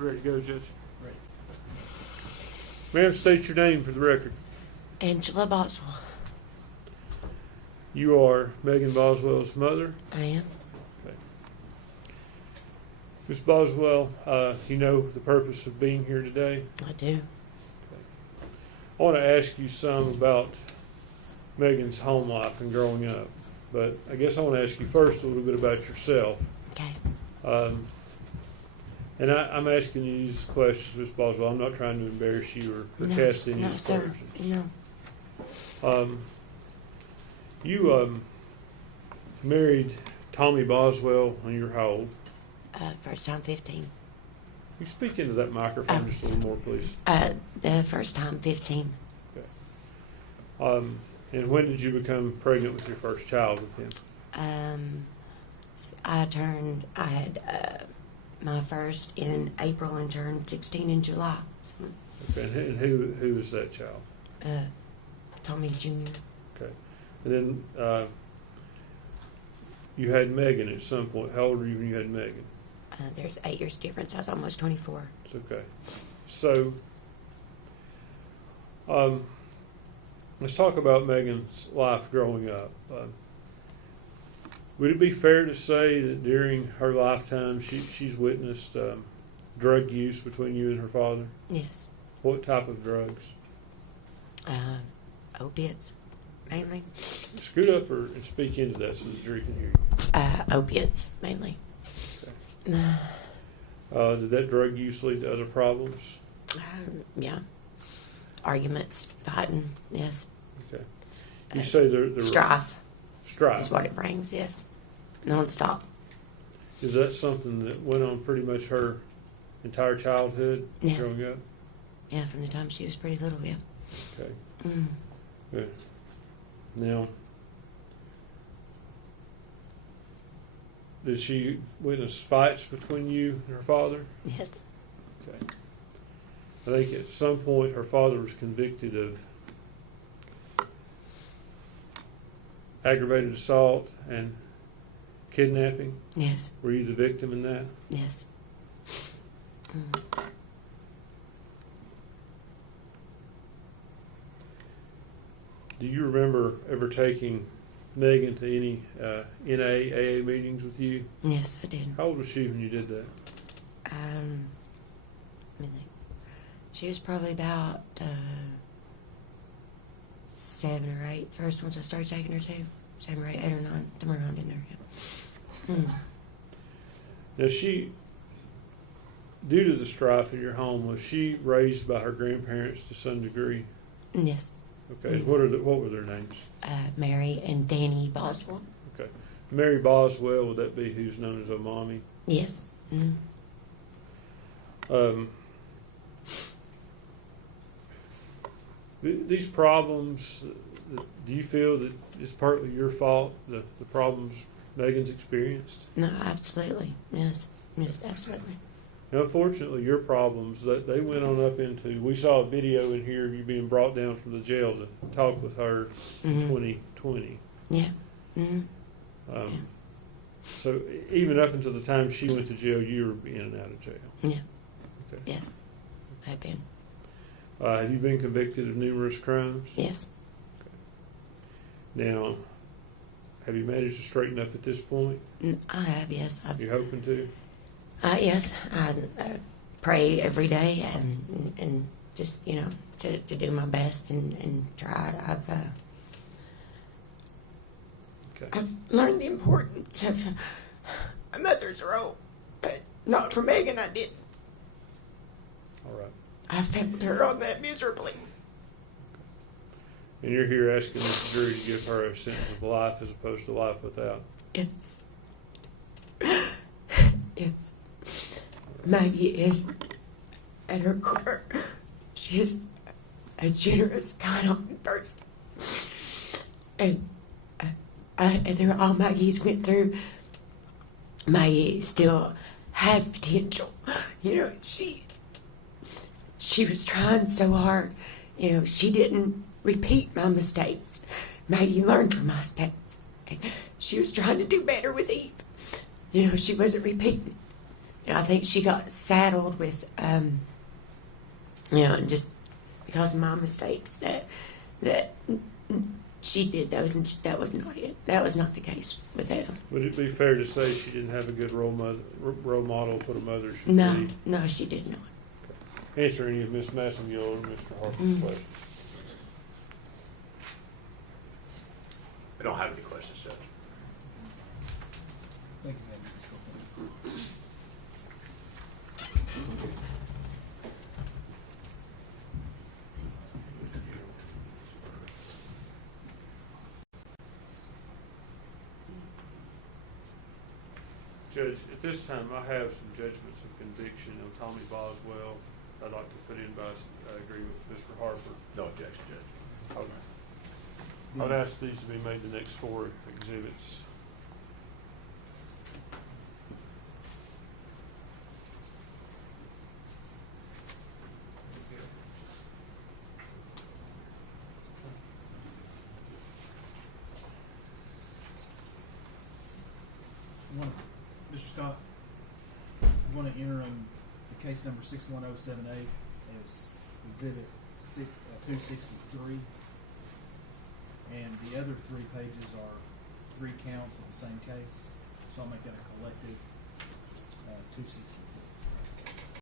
Ready to go, Judge? Right. Ma'am, state your name for the record. Angela Boswell. You are Megan Boswell's mother. I am. Okay. Ms. Boswell, you know the purpose of being here today. I do. I want to ask you some about Megan's home life and growing up, but I guess I want to ask you first a little bit about yourself. Okay. And I'm asking you these questions, Ms. Boswell. I'm not trying to embarrass you or cast any aspersions. No. You married Tommy Boswell when you were how old? First time 15. Can you speak into that microphone just a little more, please? The first time 15. Okay. And when did you become pregnant with your first child with him? I had my first in April and turned 16 in July. So, Okay. And who was that child? Tommy Jr. Okay. And then you had Megan at some point. How old were you when you had Megan? There's 8 years difference. I was almost 24. It's okay. So let's talk about Megan's life growing up. Would it be fair to say that during her lifetime she's witnessed drug use between you and her father? Yes. What type of drugs? Opiates, mainly. Scoot up and speak into that so the jury can hear you. Opiates, mainly. Okay. Did that drug use lead to other problems? Yeah. Arguments, fighting, yes. Okay. You say there Strife. Strife. Is what it brings, yes. Non-stop. Is that something that went on pretty much her entire childhood growing up? Yeah, from the time she was pretty little, yeah. Okay. Mm. Good. Now, did she witness fights between you and her father? Yes. Okay. I think at some point her father was convicted of aggravated assault and kidnapping. Yes. Were you the victim in that? Yes. Mm. Do you remember ever taking Megan to any NAAA meetings with you? Yes, I did. How old was she when you did that? Let me think. She was probably about 7 or 8. First ones I started taking her to. 7 or 8, 8 or 9, somewhere around in there. Yeah. Mm. Now due to the strife in your home, was she raised by her grandparents to some degree? Yes. Okay. Mm. What were their names? Mary and Danny Boswell. Okay. Mary Boswell, would that be who's known as a mommy? Yes. Mm. These problems, do you feel that it's partly your fault, the problems Megan's experienced? No, absolutely. Yes. Yes, absolutely. Now, unfortunately, your problems, they went on up into, we saw a video in here of you being brought down from the jail to talk with her in 2020. Yeah. Mm-hmm. Yeah. So even up until the time she went to jail, you were in and out of jail. Yeah. Okay. Yes, I've been. Have you been convicted of numerous crimes? Yes. Okay. Now, have you managed to straighten up at this point? I have, yes. You hoping to? Yes, I pray every day and just, to do my best and try. I've learned the importance of a mother's role, but not for Megan, I didn't. All right. I failed her on that miserably. And you're here asking the jury to give her a sentence of life as opposed to life without? Yes. Yes. Maggie is, at her core, she is a generous, kind-hearted person. And through all Maggie's went through, Maggie still has potential. She was trying so hard. She didn't repeat my mistakes. Maggie learned from my mistakes. And she was trying to do better with Eve. She wasn't repeating. I think she got saddled with, you know, and just because of my mistakes that she did those, and that was not it. That was not the case with them. Would it be fair to say she didn't have a good role model for the mother should No, be? no, she did not. Answer any of Ms. Massengill or Mr. Harper's Mm. questions. I don't have any questions, Judge. Thank you, Mr. Judge, at this time, I have some judgments of conviction on Tommy Boswell. I'd like to put in by agreement with Mr. Harper. No objection, Judge. I'd ask these to be made the next 4 exhibits. Mr. Scott, I'm going to enter the case number 61078 as exhibit 263, and the other 3 pages are 3 counts of the same case, so I'll make that a collective 263.